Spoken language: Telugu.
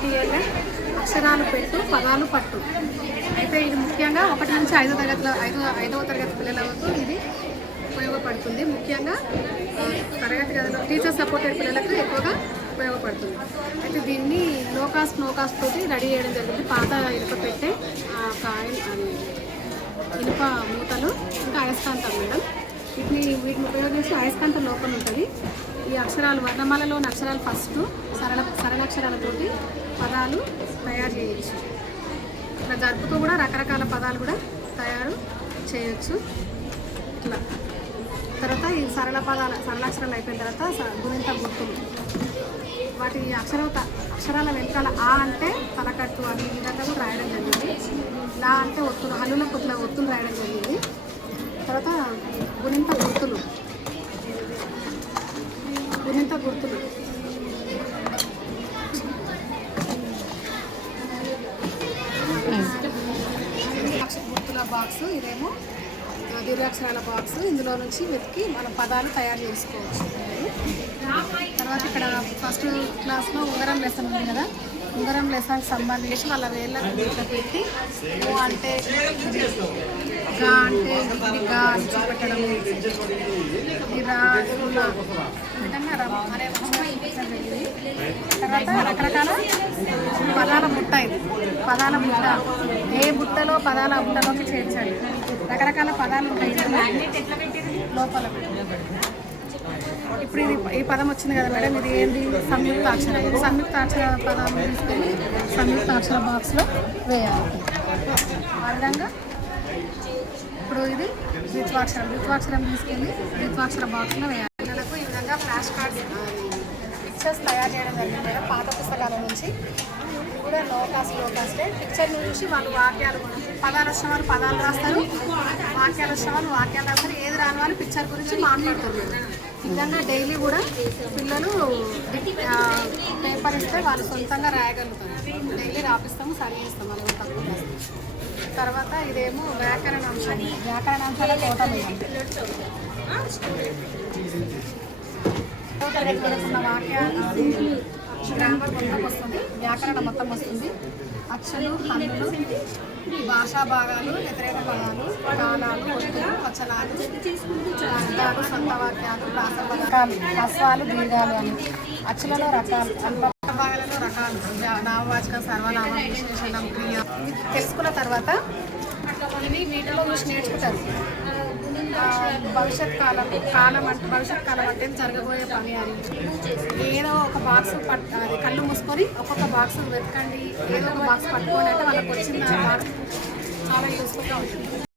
IPLA అక్షరాలు పెట్టు పదాలు పట్టు. అయితే ఇది ముఖ్యంగా 1 నుంచి 5వ తరగతి పిల్లల వరకు ఇది ఉపయోగపడుతుంది. ముఖ్యంగా తరగతి గదిలో టీచర్ సపోర్టెడ్ పిల్లలకు ఎక్కువగా ఉపయోగపడుతుంది. అయితే దీన్ని నో కాస్ట్ తోటి రెడీ చేయడం జరిగింది. పాత ఇనుప పెట్టే ఇనుప మూతలు ఇంకా అయస్కాంతం మేడం. వీటిని ఉపయోగించి అయస్కాంతం లోపల ఉంటుంది. ఈ అక్షరాలు వర్ణమాలలోని అక్షరాలు ఫస్ట్ సరళాక్షరాలతోటి పదాలు తయారు చేయొచ్చు. ఇట్లా జరుపుతూ కూడా రకరకాల పదాలు కూడా తయారు చేయొచ్చు. ఇట్లా తర్వాత ఈ సరళాక్షరాలు అయిపోయిన తర్వాత గుణింత గుర్తులు, వాటి అక్షరాల వెనకాల ఆ అంటే తలకట్టు అని ఈ విధంగా కూడా రాయడం జరిగింది. లా అంటే ఒత్తులు, హల్లుల కొద్దిగా ఒత్తులు రాయడం జరిగింది. తర్వాత గుణింత గుర్తులు గుర్తుల బాక్స్, ఇదేమో దీర్ఘాక్షరాల బాక్స్. ఇందులో నుంచి వెతికి మనం పదాలు తయారు చేసుకోవచ్చు. తర్వాత ఇక్కడ ఫస్ట్ క్లాస్లో ఉంగరం లెసన్ ఉంది కదా, ఉంగరం లెసన్కి సంబంధించి వాళ్ళ వేళ్ళకు పెట్టి ఓ అంటే గా అంటే ఇది గా అని చూపెట్టడం, ఇది రా విధంగా అనే తర్వాత రకరకాల పదాల బుట్ట, ఇది పదాల బుట్ట. ఏ బుట్టలో పదాల బుట్టలోకి చేర్చాలి. రకరకాల పదాలు ఉంటాయి లోపల. ఇప్పుడు ఇది ఈ పదం వచ్చింది కదా మేడం, ఇది ఏంటి సంయుక్తాక్షరం. సంయుక్తాక్షర పదం తీసుకొని సంయుక్తాక్షర బాక్స్లో వేయాలి. ఆ విధంగా ఇప్పుడు ఇది ద్విత్వాక్షరం తీసుకెళ్ళి ద్విత్వాక్షర బాక్స్లో వేయాలి. పిల్లలకు ఈ విధంగా ఫ్లాష్ కార్డ్స్ పిక్చర్స్ తయారు చేయడం జరిగింది మేడం. పాత పుస్తకాల నుంచి కూడా లో కాస్టే పిక్చర్ని చూసి వాళ్ళు వాక్యాలు, పదాలు వచ్చిన వాళ్ళు పదాలు రాస్తారు, వాక్యాలు వచ్చిన వాళ్ళు వాక్యాలు రాస్తారు. ఏది రాని వాళ్ళు పిక్చర్ గురించి మాట్లాడుతారు. ఈ విధంగా డైలీ కూడా పిల్లలు పేపర్ ఇస్తే వాళ్ళు సొంతంగా రాయగలుగుతారు. డైలీ రాపిస్తాము, సరి చేస్తాము వాళ్ళు తక్కువ. తర్వాత ఇదేమో వ్యాకరణాంశాల టోటల్ ఉన్న వాక్యాలు, గ్రామర్ మొత్తం వస్తుంది, వ్యాకరణం మొత్తం వస్తుంది, అక్షలు, హల్లులు, భాషా భాగాలు, వ్యతిరేక పదాలు, కాలాలు, ఒత్తులు, వచనాలు, అర్థాలు, సొంత వాక్యాలు, ప్రాసపదాలు, హస్వాలు, దీర్ఘాలు అని అచ్చులలో రకాలు, అల్ప భాగాలలో రకాలు, నామవాచకం, సర్వనామం, విశేషణం, క్రియ తెలుసుకున్న తర్వాత ఇవి వీటిలో చూసి నేర్చుకుంటారు. భవిష్యత్ కాలం అంటే జరగబోయే పని అని ఏదో ఒక బాక్స్ అది కళ్ళు మూసుకొని ఒక్కొక్క బాక్స్ వెతకండి, ఏదో ఒక బాక్స్ పట్టుకోండి అంటే వాళ్ళకి వచ్చిన బాక్స్ చాలా యూస్ఫుల్గా ఉంటుంది.